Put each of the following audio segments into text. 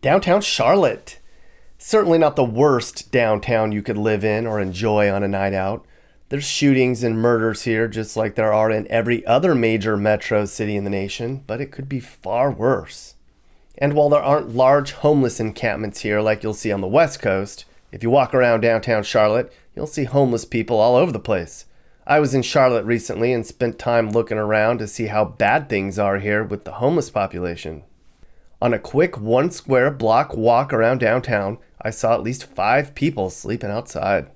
Downtown Charlotte. Certainly not the worst downtown you could live in or enjoy on a night out. There's shootings and murders here just like there are in every other major metro city in the nation, but it could be far worse. And while there aren't large homeless encampments here like you'll see on the West Coast, if you walk around downtown Charlotte, you'll see homeless people all over the place. I was in Charlotte recently and spent time looking around to see how bad things are here with the homeless population. On a quick 1 square block walk around downtown, I saw at least 5 people sleeping outside.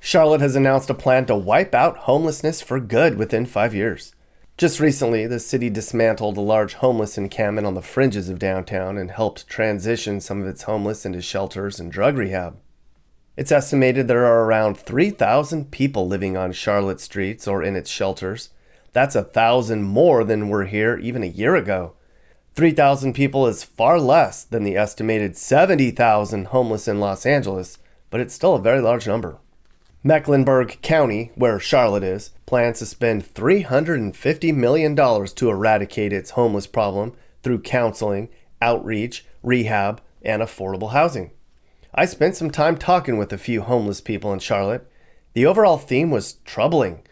Charlotte has announced a plan to wipe out homelessness for good within 5 years. Just recently, the city dismantled a large homeless encampment on the fringes of downtown and helped transition some of its homeless into shelters and drug rehab. It's estimated there are around 3,000 people living on Charlotte streets or in its shelters. That's 1,000 more than were here even a year ago. 3,000 people is far less than the estimated 70,000 homeless in Los Angeles, but it's still a very large number. Mecklenburg County, where Charlotte is, plans to spend $350 million to eradicate its homeless problem through counseling, outreach, rehab, and affordable housing. I spent some time talking with a few homeless people in Charlotte. The overall theme was troubling.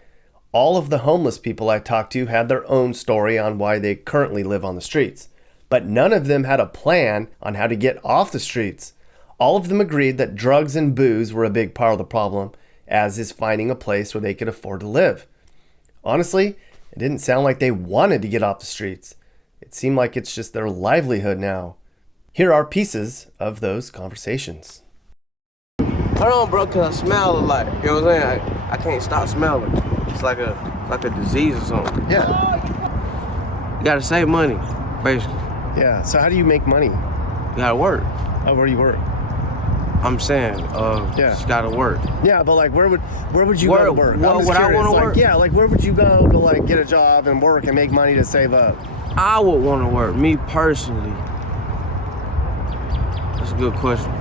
All of the homeless people I talked to had their own story on why they currently live on the streets, but none of them had a plan on how to get off the streets. All of them agreed that drugs and booze were a big part of the problem, as is finding a place where they could afford to live. Honestly, it didn't sound like they wanted to get off the streets. It seemed like it's just their livelihood now. Here are pieces of those conversations. Hold on, bro, cause I smell like, you know what I'm saying? I can't stop smelling. It's like a disease or something. Yeah. You gotta save money, basically. Yeah. So how do you make money? You gotta work. Oh, where do you work? I'm saying, just gotta work. Yeah, but like, where would you go to work? Well, would I want to work? Yeah, like where would you go to like get a job and work and make money to save up? I would want to work, me personally. That's a good question.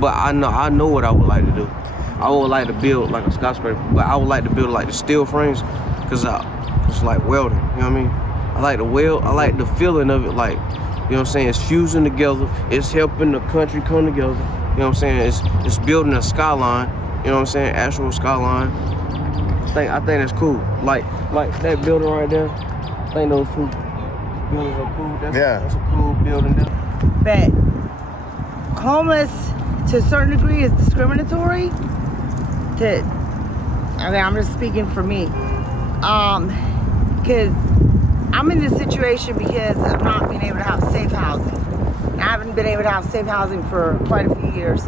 But I know what I would like to do. I would like to build like a skyscraper, but I would like to build like the steel frames, cause it's like welding. You know what I mean? I like to weld. I like the feeling of it, like, you know what I'm saying? It's fusing together. It's helping the country come together. You know what I'm saying? It's building a skyline. You know what I'm saying? Actual skyline. I think that's cool. Like that building right there. I think those two buildings are cool. That's a cool building there. But homeless to a certain degree is discriminatory. I'm just speaking for me. Because I'm in this situation because of not being able to have safe housing. I haven't been able to have safe housing for quite a few years.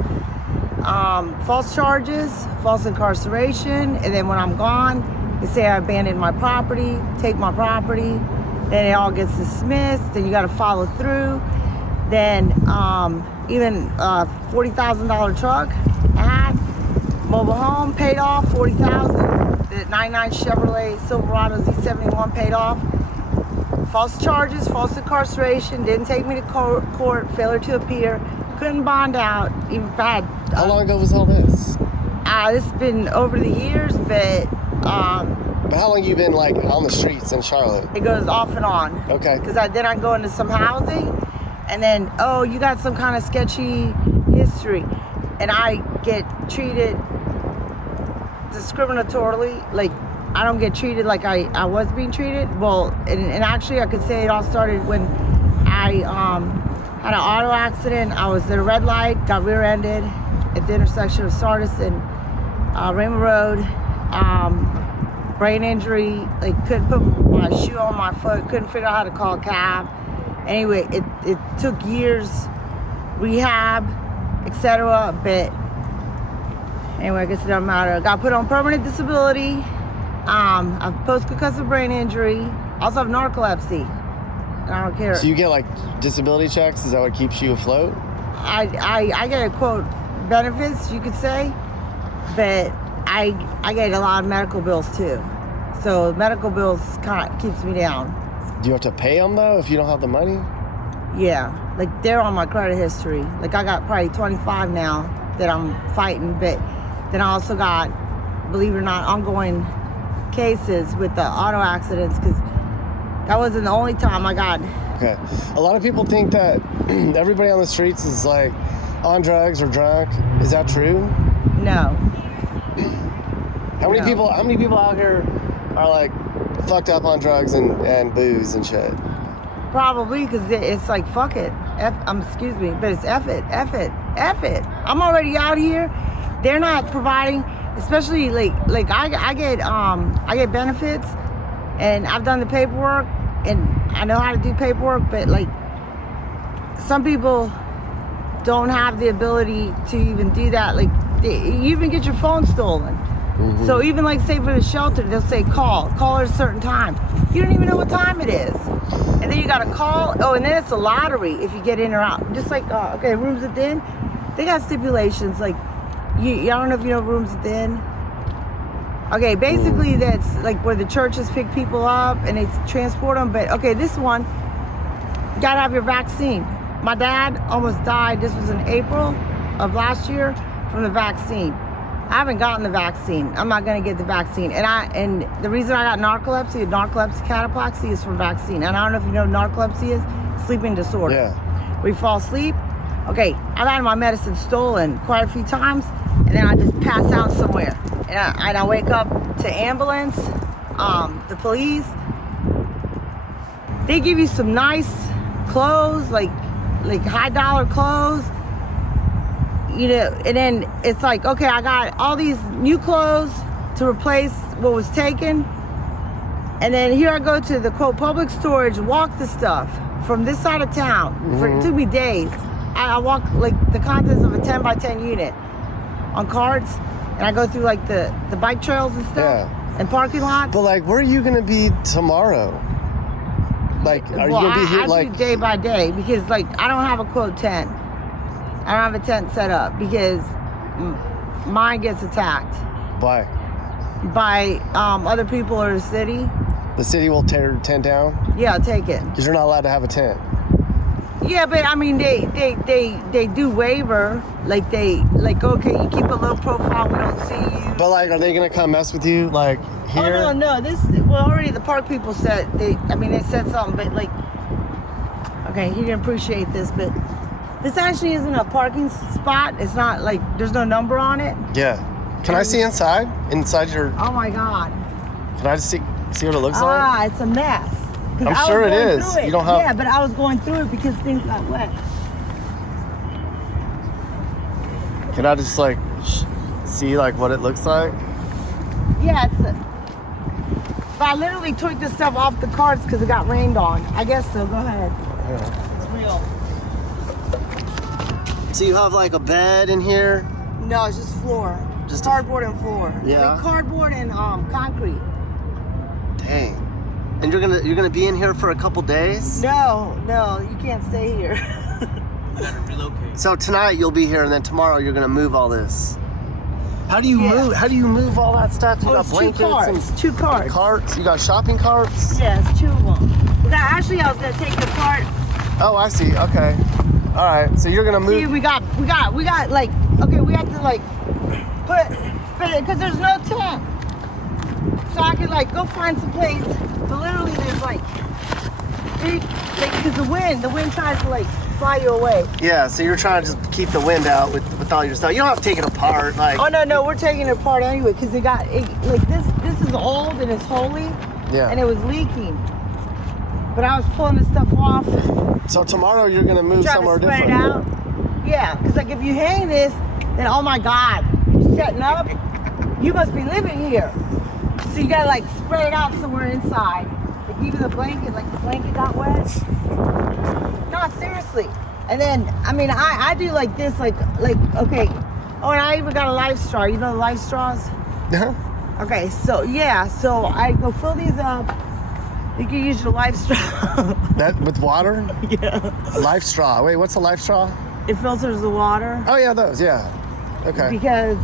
False charges, false incarceration, and then when I'm gone, they say I abandoned my property, take my property, then it all gets dismissed, then you gotta follow through. Then even a $40,000 truck I had, mobile home paid off, $40,000. The 99 Chevrolet Silverado Z71 paid off. False charges, false incarceration, didn't take me to court, failure to appear, couldn't bond out, even if I had... How long ago was all this? This has been over the years, but... But how long you been like on the streets in Charlotte? It goes off and on. Okay. Because then I go into some housing, and then, oh, you got some kind of sketchy history, and I get treated discriminatorily, like, I don't get treated like I was being treated. Well, and actually I could say it all started when I had an auto accident. I was at a red light, got rear-ended at the intersection of Sardis and Raymond Road. Brain injury, like couldn't put my shoe on my foot, couldn't figure out how to call a cab. Anyway, it took years, rehab, etc. But anyway, I guess it doesn't matter. I got put on permanent disability. I have post-concussive brain injury. Also have narcolepsy. I don't care. So you get like disability checks? Is that what keeps you afloat? I get quote benefits, you could say, but I get a lot of medical bills too. So medical bills kind of keeps me down. Do you have to pay them though if you don't have the money? Yeah, like they're on my credit history. Like I got probably 25 now that I'm fighting, but then I also got, believe it or not, ongoing cases with the auto accidents, because that wasn't the only time I got Okay. A lot of people think that everybody on the streets is like on drugs or drunk. Is that true? No. How many No. people out here are like fucked up on drugs and booze and shit? Probably because it's like, fuck it. Excuse me, but it's F it. I'm already out here. They're not providing, especially like I get benefits, and I've done the paperwork, and I know how to do paperwork, but like some people don't have the ability to even do that. Like you even get your phone stolen. Mm-hmm. So even like say for the shelter, they'll say call at a certain time. You don't even know what time it is. And then you got to call. Oh, and then it's a lottery if you get in or out. Just like, okay, rooms at the inn, they got stipulations. Like, I don't know if you know rooms at the inn. Okay, basically that's like where the churches pick people up and they transport them. But okay, this one, you got to have your vaccine. My dad almost died. This was in April of last year from the vaccine. I haven't gotten the vaccine. I'm not going to get the vaccine. And the reason I got narcolepsy cataplexy is from vaccine. And I don't know if you know what narcolepsy is, sleeping disorder. Yeah. Where you fall asleep. Okay, I've had my medicine stolen quite a few times, and then I just pass out somewhere. And I wake up to ambulance, the police. They give you some nice clothes, like high dollar clothes. You know, and then it's like, okay, I got all these new clothes to replace what was taken. And then here I go to the quote public storage, walk the stuff from this side of town. It took me days. I walk like the contents of a 10 by 10 unit on carts, and I go through like the bike trails and stuff and parking lots. But like, where are you gonna be tomorrow? Like, are you gonna be here I do day by day because like I don't have a quote tent. I don't have a tent set up because mine gets attacked. Why? By other people or the city. The city will tear the tent down? Yeah, take it. Because you're not allowed to have a tent. Yeah, but I mean they do waiver. Like okay, you keep a low profile, we don't see you. But like, are they gonna come mess with you like here? Oh no, already the park people said they said something, but like, okay, he didn't appreciate this, but this actually isn't a parking spot. It's not like there's no number on it. Yeah. Can I see inside? Inside your? Oh my God. Can I just see what it looks like? It's a mess. I'm sure it is. You don't have. Yeah, but I was going through it because things got wet. Can I just like see like what it looks like? Yeah, but I literally took this stuff off the carts because it got rained on. I guess so. Go ahead. Yeah. It's real. So you have like a bed in here? No, it's just floor. Just cardboard and floor. Yeah. I mean, cardboard and concrete. Dang. And you're gonna be in here for a couple days? No, you can't stay here. You gotta relocate. So tonight you'll be here, and then tomorrow you're gonna move all this. How do you move? How do you move all that stuff? You got blankets two carts. Carts. You got shopping carts? Yes, two of them. Actually, I was gonna take the cart. Oh, I see. Okay. All right. So you're gonna move. See, we got like, okay, we have to like put because there's no tent, so I could like go find some place. But literally, there's like because the wind tries to like fly you away. Yeah. So you're trying to just keep the wind out with all your stuff. You don't have to take it apart. Like. Oh no, we're taking it apart anyway because it got like this is old and it's holy. Yeah. And it was leaking. But I was pulling this stuff off. So tomorrow you're gonna move somewhere spread different. It out. Yeah, because like if you hang this, then oh my God, you're setting up. You must be living here. So you gotta like spread it out somewhere inside. Like even the blanket got wet. No, seriously. And then I do like this, like okay. Oh, and I even got a life straw. You know the life straws? Uh-huh. Okay, so yeah, so I go fill these up. You can use your life straw. That with water? Yeah. A life straw. Wait, what's a life straw? It filters the water. Oh yeah, those. Yeah. Okay. Because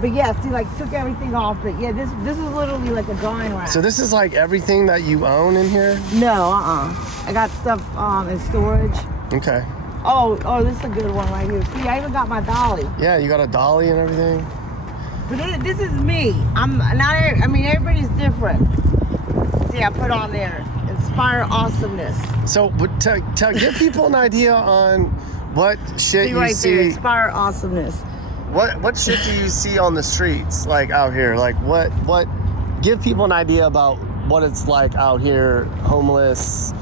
but yeah, see, like took everything off. But yeah, this is literally like a drying rack. So this is like everything that you own in here? No, I got stuff in storage. Okay. Oh, this is a good one right here. See, I even got my dolly. Yeah, you got a dolly and everything. But this is me. I'm not. Everybody's different. See, I put on there. It's Inspire awesomeness. So, but to give people an idea on what shit See you right there, see, inspire awesomeness. what shit do you see on the streets, like out here? Like what? Give people an idea about what it's like out here, homeless.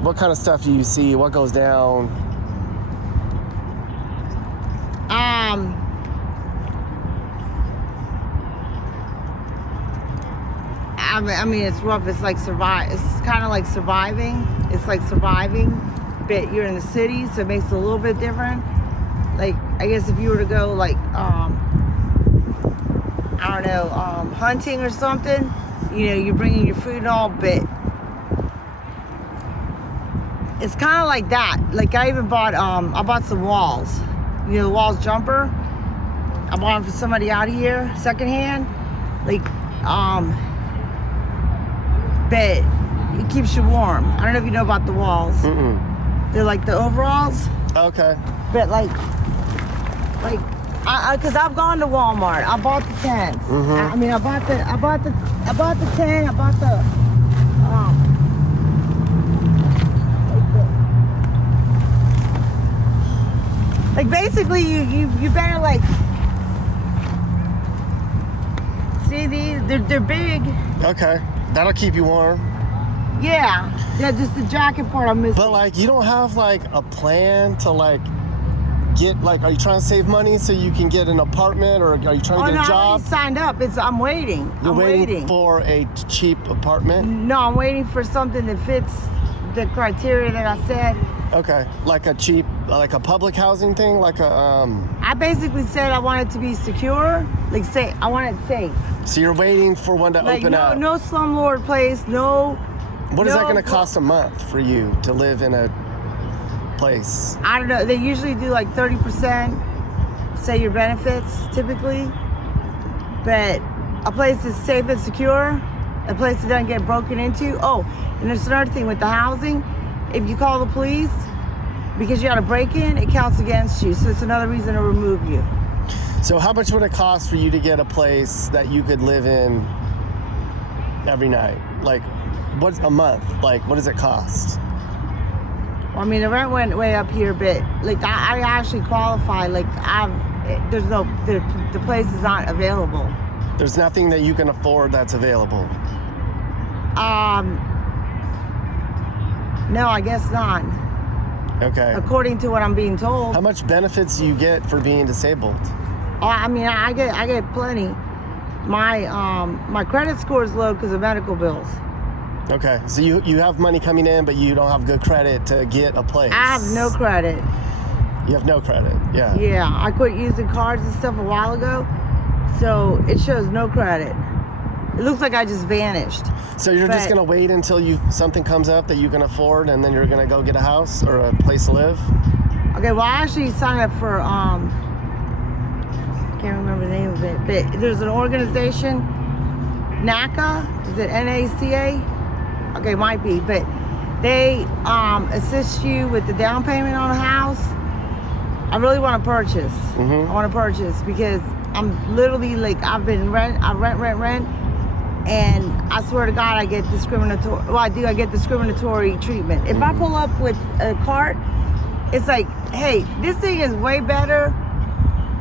What kind of stuff do you see? What goes down? I mean, it's rough. It's like It's kind of like surviving. It's like surviving, but you're in the city, so it makes it a little bit different. Like, I guess if you were to go like, I don't know, hunting or something, you know, you're bringing your food and all, but it's kind of like that. Like, I even bought, I bought some walls. You know, the walls jumper. I bought them for somebody out here, secondhand. Like, but it keeps you warm. I don't know if you know about the walls. They're like the overalls. Okay. But like, cause I've gone to Walmart. I bought the tents. I mean, I bought the tent. I bought the, like basically you better like, see these, they're big. Okay. That'll keep you warm. Yeah, just the jacket part I'm missing. But like, you don't have like a plan to like get like, are you trying to save money so you can get an apartment, or are you trying to get a I job? already signed up. I'm waiting. You're I'm waiting for a cheap apartment? No, I'm waiting for something that fits the criteria that I said. Okay, like a cheap, like a public housing thing, like a I basically said I want it to be secure, like say I want it safe. So you're waiting for one to Like open up. no slumlord place, no. What is that going to cost a month for you to live in a place? I don't know. They usually do like 30%, say your benefits typically, but a place that's safe and secure, a place that doesn't get broken into. Oh, and there's another thing with the housing. If you call the police because you got a break-in, it counts against you. So it's another reason to remove you. So how much would it cost for you to get a place that you could live in every night? Like, what's a month? Like, what does it cost? Well, I mean, the rent went way up here, but like I actually qualify. Like the place is not available. There's nothing that you can afford that's available. No, I guess not. Okay. According to what I'm being told. How much benefits do you get for being disabled? Oh, I mean, I get plenty. My credit score is low because of medical bills. Okay, so you have money coming in, but you don't have good credit to get a place. I have no credit. You have no credit, yeah. Yeah, I quit using cards and stuff a while ago, so it shows no credit. It looks like I just vanished. So you're just gonna wait until something comes up that you can afford, and then you're gonna go get a house or a place to live? Okay, well, I actually signed up for can't remember the name of it, but there's an organization, NACA. Is it NACA? Okay, might be, but they assist you with the down payment on a house. I really want to purchase. I want to purchase because I'm literally like I rent, and I swear to God I get discriminatory. Well, I get discriminatory treatment. If I pull up with a cart, it's like, hey, this thing is way better.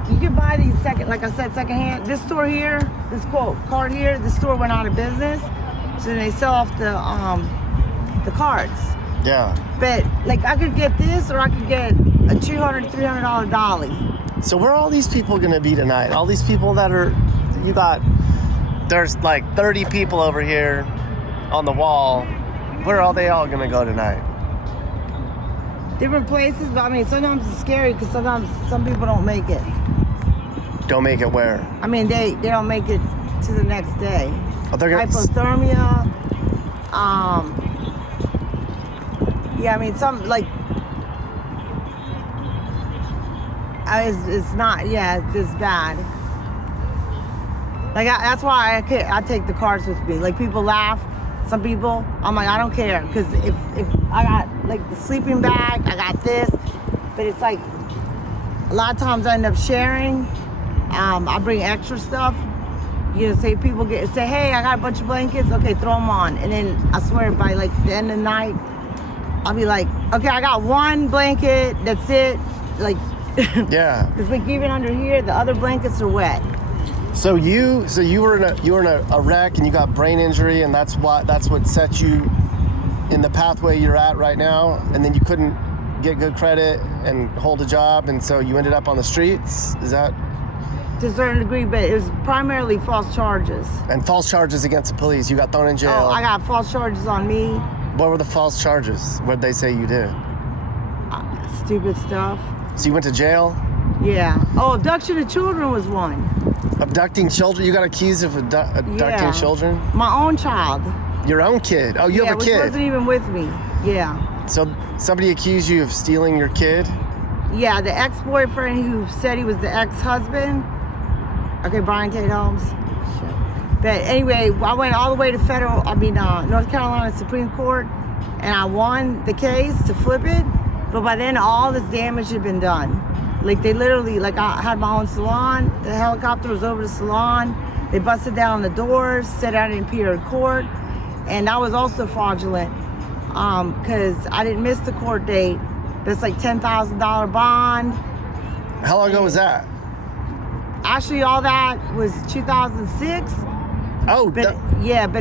You can buy these like I said, secondhand. This store here, this cart here, this store went out of business, so they sell off the carts. Yeah. But like I could get this, or I could get a $200, $300 dolly. So where are all these people gonna be tonight? All these people that there's like 30 people over here on the wall. Where are they all gonna go tonight? Different places, but I mean, sometimes it's scary because sometimes some people don't make it. Don't make it where? I mean, they don't make it to the next day. Oh, they're gonna... Hypothermia. Yeah, I mean, some like. It's not. Yeah, it's bad. Like that's why I take the cards with me. Like people laugh. Some people, I'm like, I don't care, because if I got like the sleeping bag, I got this, but it's like a lot of times I end up sharing. I bring extra stuff, say people say, hey, I got a bunch of blankets. Okay, throw them on. And then I swear by like the end of the night, I'll be like, okay, I got one blanket. That's it. Like, Yeah. It's like even under here, the other blankets are wet. So you were in a wreck and you got brain injury, and that's what set you in the pathway you're at right now. And then you couldn't get good credit and hold a job, and so you ended up on the streets. Is that? To a certain degree, but it was primarily false charges. And false charges against the police. You got thrown in jail. Oh, I got false charges on me. What were the false charges? What did they say you did? Stupid stuff. So you went to jail? Yeah. Oh, abduction of children was one. Abducting children? You got accused of abducting children? My own child. Your own kid? Oh, you have a which kid? wasn't even with me. Yeah. So somebody accused you of stealing your kid? Yeah, the ex-boyfriend who said he was the ex-husband. Okay, Brian Tate Holmes. But anyway, I went all the way to North Carolina Supreme Court, and I won the case to flip it. But by then, all this damage had been done. Like, they literally, like, I had my own salon. The helicopter was over the salon. They busted down the doors, said I didn't appear in court. And I was also fraudulent because I didn't miss the court date. That's like $10,000 bond. How long ago was that? Actually, all that was 2006. Oh, but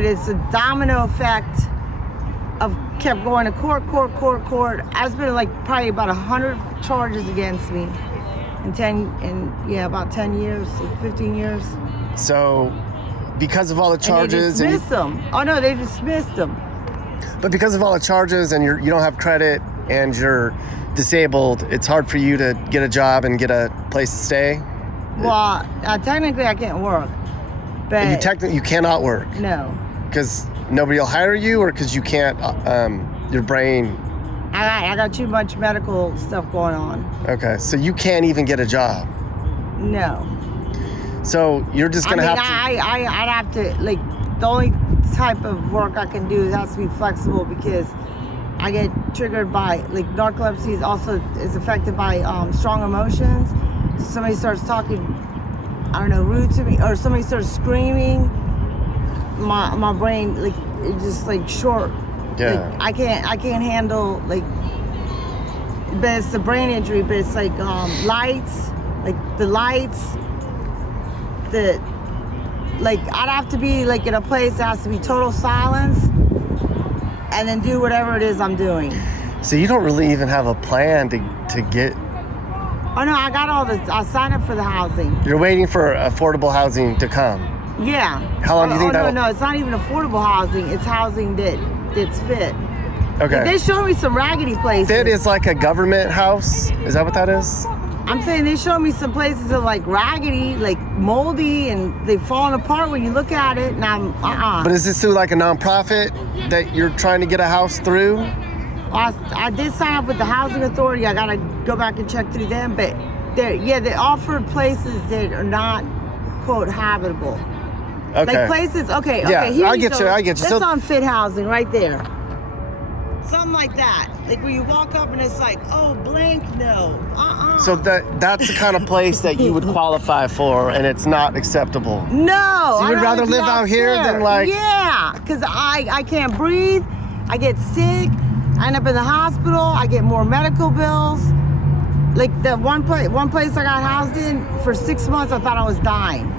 it's a domino effect of kept going to court. I've been like probably about 100 charges against me in about 10 years, 15 years. So, because of all the charges, and they dismissed them. Oh no, they dismissed them. But because of all the charges, and you don't have credit, and you're disabled, it's hard for you to get a job and get a place to stay. Well, technically I can't work, but you cannot work. No. Because nobody will hire you, or because you can't, your brain. I got too much medical stuff going on. Okay, so you can't even get a job. No. So you're just gonna have to. I'd have to, like, the only type of work I can do has to be flexible because I get triggered by, like, narcolepsy is affected by strong emotions. So somebody starts talking, I don't know, rude to me, or somebody starts screaming, my brain, like, it's just like short. Yeah. Like, I can't handle, like, but it's the brain injury, but it's like lights, like I'd have to be like in a place that has to be total silence and then do whatever it is I'm doing. So you don't really even have a plan to get. Oh no, I signed up for the housing. You're waiting for affordable housing to come. Yeah. How long do you think that'll? No, it's not even affordable housing. It's housing that's fit. Okay. Like, they showed me some raggedy places. Fit is like a government house? Is that what that is? I'm saying they showed me some places that are like raggedy, like moldy, and they've fallen apart when you look at it, and I'm, But is this through like a nonprofit that you're trying to get a house through? I did sign up with the housing authority. I gotta go back and check through them, but they offer places that are not, quote, habitable. Okay. Like places, okay, Yeah, here I get you. That's So, on fit housing right there. Something like that. Like where you walk up and it's like, oh, blank, no. So that's the kind of place that you would qualify for, and it's not acceptable. No. So you would rather live out here than like. Yeah, because I can't breathe. I get sick. I end up in the hospital. I get more medical bills. Like the one place I got housed in for 6 months, I thought I was dying.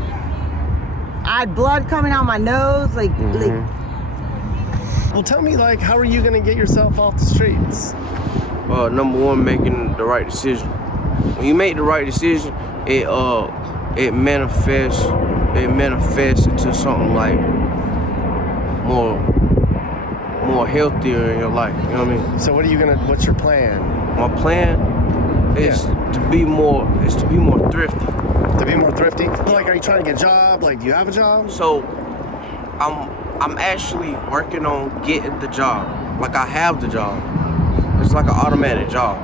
I had blood coming out my nose, like. Well, tell me, like, how are you gonna get yourself off the streets? Number one, making the right decision. When you make the right decision, it manifests into something like more healthier in your life. You know what I mean? So what's your plan? My plan is to be more thrifty. To be more thrifty? Like, are you trying to get a job? Like, do you have a job? So, I'm actually working on getting the job. Like, I have the job. It's like an automatic job.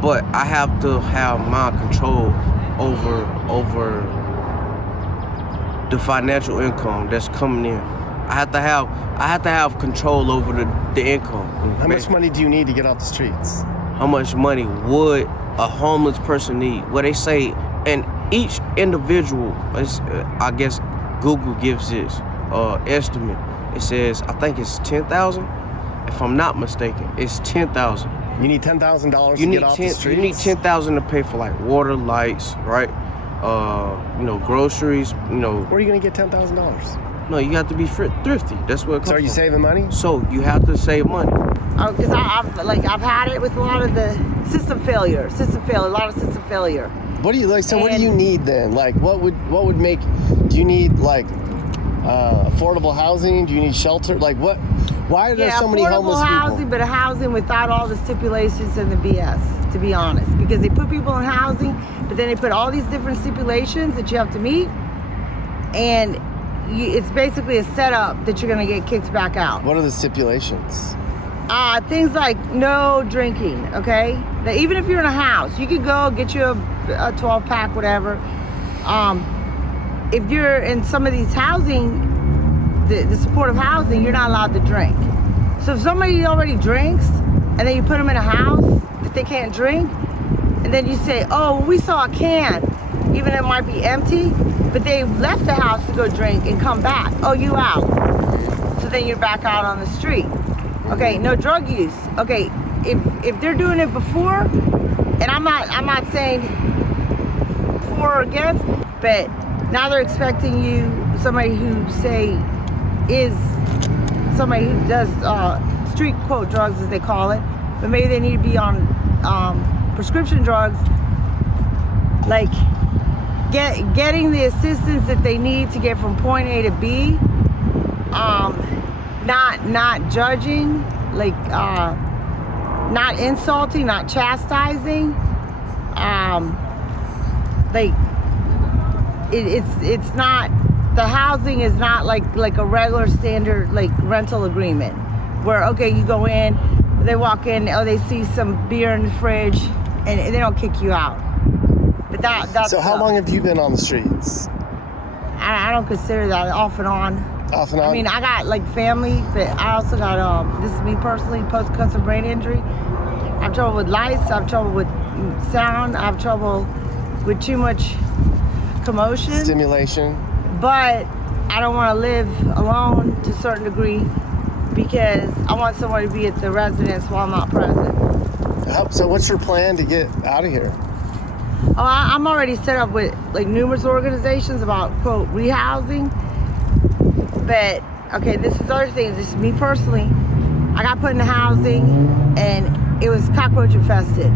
But I have to have my control over the financial income that's coming in. I have to have control over the income. How much money do you need to get off the streets? How much money would a homeless person need? What they say, and each individual is, I guess, Google gives its estimate. It says, I think it's 10,000. If I'm not mistaken, it's 10,000. You need $10,000 to get off the streets? You need 10,000 to pay for like water, lights, right? Groceries, Where are you going to get $10,000? No, you have to be thrifty. That's what it comes So are you from. saving money? So you have to save money. Because I've had it with a lot of the system failure, a lot of system failure. What do you like? So what do you need then? Like, what would make? Do you need like affordable housing? Do you need shelter? Like, what? Why are there so many homeless affordable housing, people? but a housing without all the stipulations and the BS. To be honest, because they put people in housing, but then they put all these different stipulations that you have to meet, and it's basically a setup that you're going to get kicked back out. What are the stipulations? Things like no drinking, okay? Now, even if you're in a house, you could go get you a 12-pack, whatever. If you're in some of these housing, the supportive housing, you're not allowed to drink. So if somebody already drinks, and then you put them in a house that they can't drink, and then you say, oh, we saw a can, even though it might be empty, but they left the house to go drink and come back. Oh, you out. So then you're back out on the street. Okay, no drug use. Okay, if they're doing it before, and I'm not saying for or against, but now they're expecting you, somebody who is somebody who does street quote drugs as they call it, but maybe they need to be on prescription drugs, like getting the assistance that they need to get from point A to B. Not judging, like not insulting, not chastising. It's not, the housing is not like a regular standard like rental agreement where, okay, you go in, they walk in, oh, they see some beer in the fridge, and they don't kick you out. But that's So how long have you been on the streets? I don't consider that off and on. Off and on? I mean, I got like family, but I also got, this is me personally, post-concussive brain injury. I have trouble with lights, I have trouble with sound, I have trouble with too much commotion. Stimulation. But I don't want to live alone to a certain degree because I want someone to be at the residence while I'm not present. So what's your plan to get out of here? Oh, I'm already set up with like numerous organizations about, quote, rehousing. But, okay, this is the other thing. This is me personally. I got put in housing, and it was cockroach infested.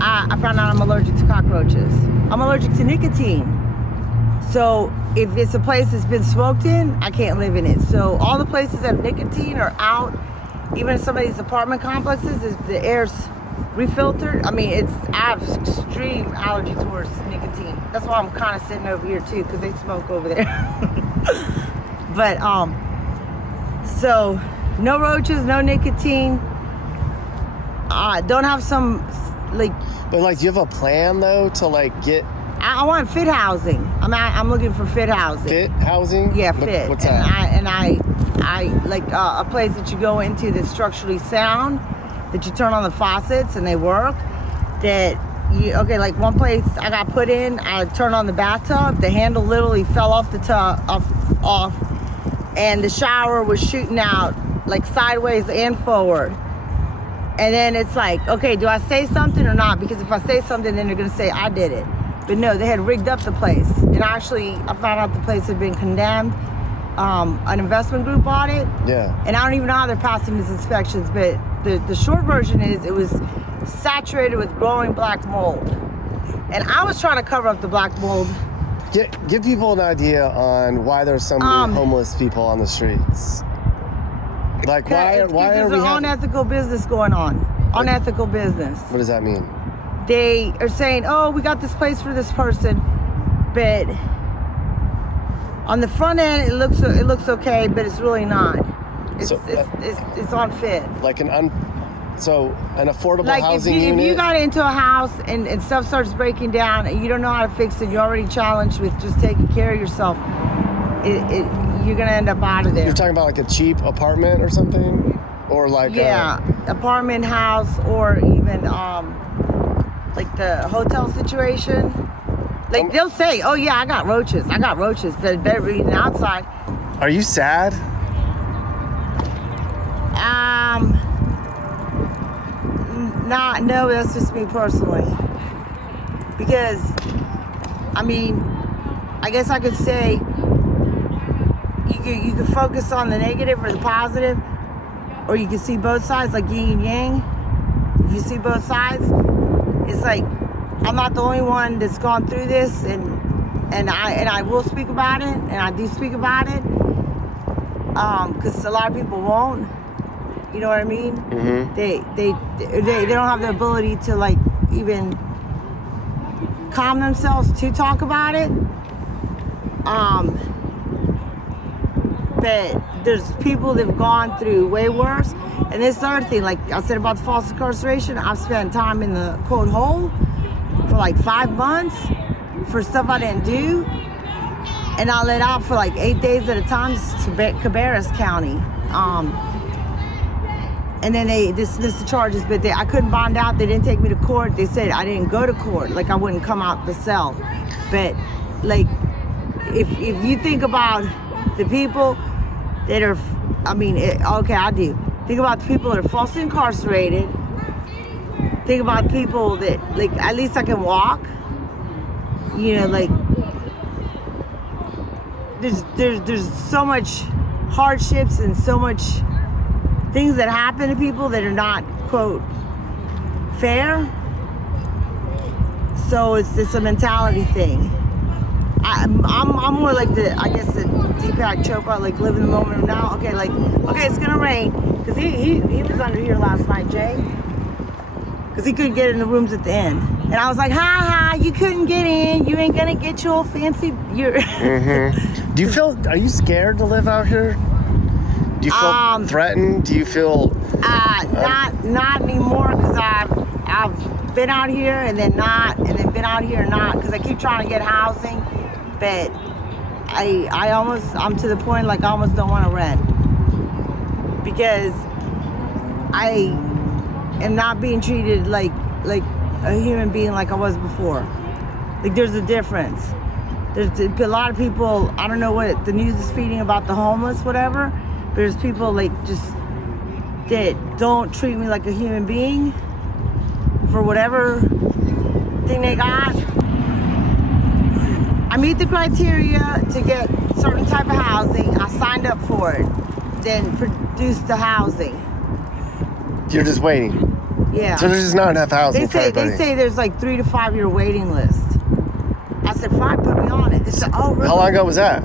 I found out I'm allergic to cockroaches. I'm allergic to nicotine. So if it's a place that's been smoked in, I can't live in it. So all the places that have nicotine are out. Even in some of these apartment complexes, the air's refiltered. I mean, I have extreme allergy towards nicotine. That's why I'm kind of sitting over here too, because they smoke over there. But, so no roaches, no nicotine. Don't have some, like. But like, do you have a plan though to like get? I want fit housing. I'm looking for fit housing. Fit housing? Yeah, fit. What's that? And I like a place that you go into that's structurally sound, that you turn on the faucets and they work. Like one place I got put in, I turned on the bathtub, the handle literally fell off the tub, off, and the shower was shooting out like sideways and forward. And then it's like, okay, do I say something or not? Because if I say something, then they're gonna say I did it. But no, they had rigged up the place. And actually, I found out the place had been condemned. An investment group bought it. Yeah. And I don't even know how they're passing these inspections, but the short version is it was saturated with growing black mold. And I was trying to cover up the black mold. Give people an idea on why there's so many homeless people on the streets. Like, why are there's we an unethical business going on. Unethical business. What does that mean? They are saying, oh, we got this place for this person, but on the front end it looks okay, but it's really not. It's unfit. Like an affordable like housing if unit. you got into a house and stuff starts breaking down and you don't know how to fix it, you're already challenged with just taking care of yourself. You're gonna end up out of there. You're talking about like a cheap apartment or something, or like apartment house, or even like the hotel situation. Like, they'll say, oh yeah, I got roaches, but it better be eating outside. Are you sad? No, that's just me personally. Because, I mean, I guess I could say you could focus on the negative or the positive, or you can see both sides, like yin and yang. If you see both sides, it's like, I'm not the only one that's gone through this, and I will speak about it, and I do speak about it, because a lot of people won't. You know what I mean? Mm-hmm. They don't have the ability to, like, even calm themselves to talk about it. But there's people that have gone through way worse. And this other thing, like I said about the false incarceration, I've spent time in the quote hole for like 5 months for stuff I didn't do. And I let out for like 8 days at a time to Cabarrus County. And then they dismissed the charges, but I couldn't bond out. They didn't take me to court. They said I didn't go to court, like I wouldn't come out the cell. But like, if you think about the people that are, okay, I do. Think about the people that are falsely incarcerated. Think about people that, like, at least I can walk. You know, like, there's so much hardships and so much things that happen to people that are not, quote, fair. So it's just a mentality thing. I'm more like the Deepak Chopra, like, live in the moment of now. Okay, it's gonna rain. Because he was under here last night, Jay. Because he couldn't get in the rooms at the end. And I was like, ha, you couldn't get in. You ain't gonna get your fancy, Are you scared to live out here? Do you feel threatened? Do you feel... Not anymore, because I've been out here and then not, and then been out here and not, because I keep trying to get housing, but I'm to the point, like, I almost don't want to rent, because I am not being treated like a human being like I was before. Like, there's a difference. There's a lot of people, I don't know what the news is feeding about the homeless, whatever, but there's people, like, just that don't treat me like a human being for whatever thing they got. I meet the criteria to get certain type of housing. I signed up for it, then produced the housing. You're just waiting? Yeah. So there's just not enough housing for everybody? They say there's like 3 to 5 year waiting list. I said, fine, put me on it. They said, oh, really? How long ago was that?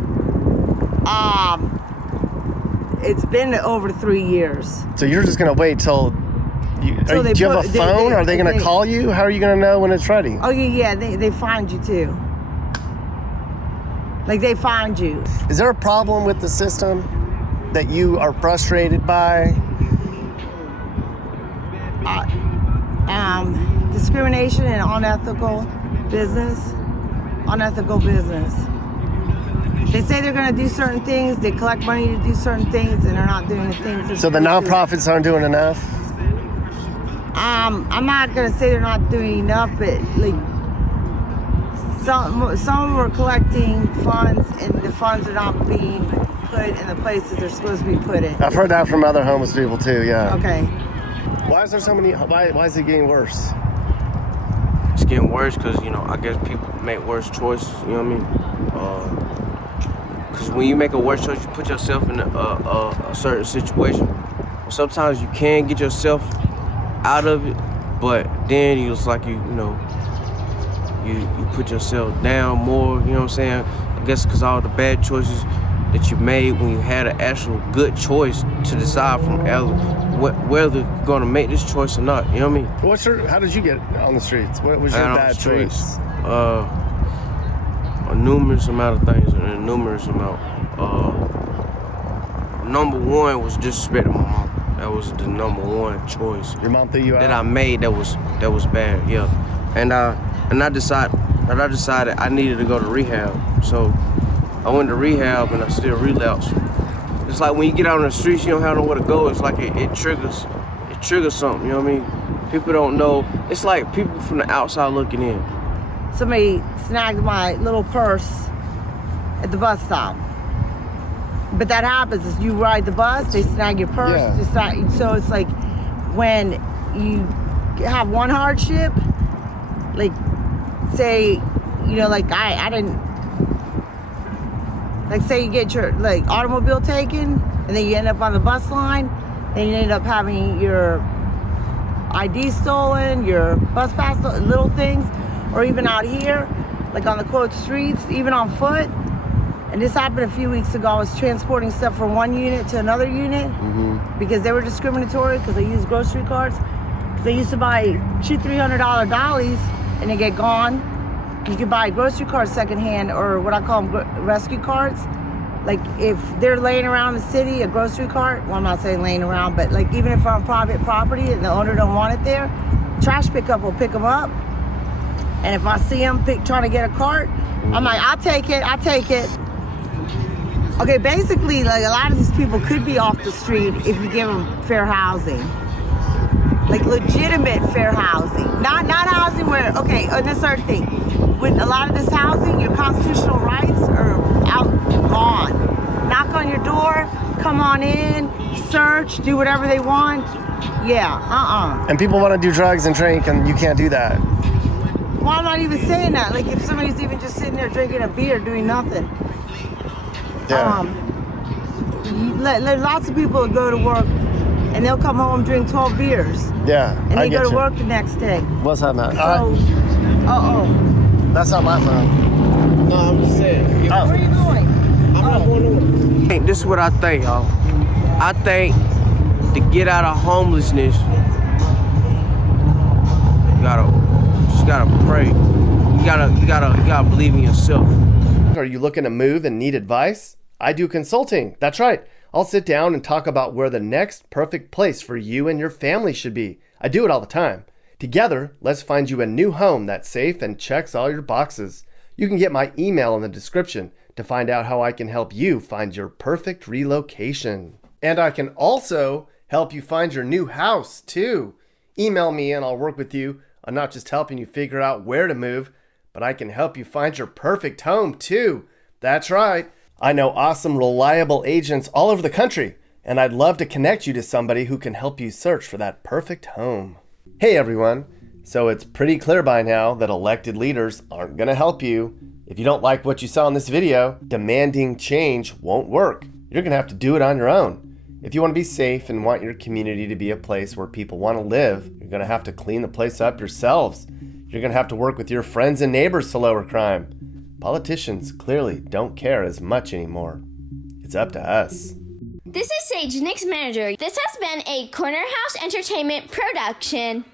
It's been over 3 years. So you're just gonna wait till do you have a phone? Are they gonna call you? How are you gonna know when it's ready? Oh yeah, they find you too. Like, they find you. Is there a problem with the system that you are frustrated by? Discrimination and unethical business. They say they're going to do certain things. They collect money to do certain things, and they're not doing the things. So the nonprofits aren't doing enough? I'm not going to say they're not doing enough, but, like, some of them are collecting funds, and the funds are not being put in the places they're supposed to be put in. I've heard that from other homeless people too, yeah. Okay. Why is there so many, why is it getting worse? It's getting worse because, I guess people make worse choices, you know what I mean? Because when you make a worse choice, you put yourself in a certain situation. Sometimes you can get yourself out of it, but then it's like you put yourself down more, you know what I'm saying? I guess because all the bad choices that you made when you had an actual good choice to decide from whether you're going to make this choice or not, you know what I mean? How did you get on the streets? What was your bad choice? A numerous amount of things, and a numerous amount. Number one was disrespecting my mom. That was the number one choice. Your mom threw you out? That I made that was bad, yeah. And I decided I needed to go to rehab. So I went to rehab and I still relapsed. It's like when you get out on the streets, you don't have nowhere to go. It's like it triggers something, you know what I mean? People don't know. It's like people from the outside looking in. somebody snagged my little purse at the bus stop. But that happens is you ride the bus, they snag your purse. Yeah. So it's like when you have one hardship, like say, you know, like I didn't, like say you get your like automobile taken and then you end up on the bus line and you end up having your ID stolen, your bus pass stolen, little things, or even out here, like on the quote streets, even on foot. And this happened a few weeks ago. I was transporting stuff from one unit to another unit because they were discriminatory because they used grocery carts. They used to buy $200-300 dollies and they get gone. You can buy grocery carts secondhand, or what I call them rescue carts. Like if they're laying around the city, a grocery cart, well I'm not saying laying around, but like even if they're on private property and the owner don't want it there, trash pickup will pick them up. And if I see them trying to get a cart, I'm like, I'll take it. Okay, basically, like a lot of these people could be off the street if you give them fair housing. Like legitimate fair housing. Not housing where, okay, and this other thing. With a lot of this housing, your constitutional rights are out, gone. Knock on your door, come on in, search, do whatever they want. Yeah, And people want to do drugs and drink, and you can't do that. Well, I'm not even saying that. Like if somebody's even just sitting there drinking a beer, doing nothing. Yeah. Lots of people go to work and they'll come home and drink 12 beers. Yeah. And they go to work the next day. What's that, Matt? So, That's not my phone. No, I'm just saying. Where are you going? I'm not going nowhere. This is what I think, y'all. I think to get out of homelessness, you just gotta pray. You gotta believe in yourself. Are you looking to move and need advice? I do consulting. That's right. I'll sit down and talk about where the next perfect place for you and your family should be. I do it all the time. Together, let's find you a new home that's safe and checks all your boxes. You can get my email in the description to find out how I can help you find your perfect relocation. And I can also help you find your new house too. Email me and I'll work with you on not just helping you figure out where to move, but I can help you find your perfect home too. That's right. I know awesome, reliable agents all over the country, and I'd love to connect you to somebody who can help you search for that perfect home. Hey everyone. So it's pretty clear by now that elected leaders aren't going to help you. If you don't like what you saw in this video, demanding change won't work. You're going to have to do it on your own. If you want to be safe and want your community to be a place where people want to live, you're going to have to clean the place up yourselves. You're going to have to work with your friends and neighbors to lower crime. Politicians clearly don't care as much anymore. It's up to us. This is Sage, Nick's manager. This has been a Corner House Entertainment production.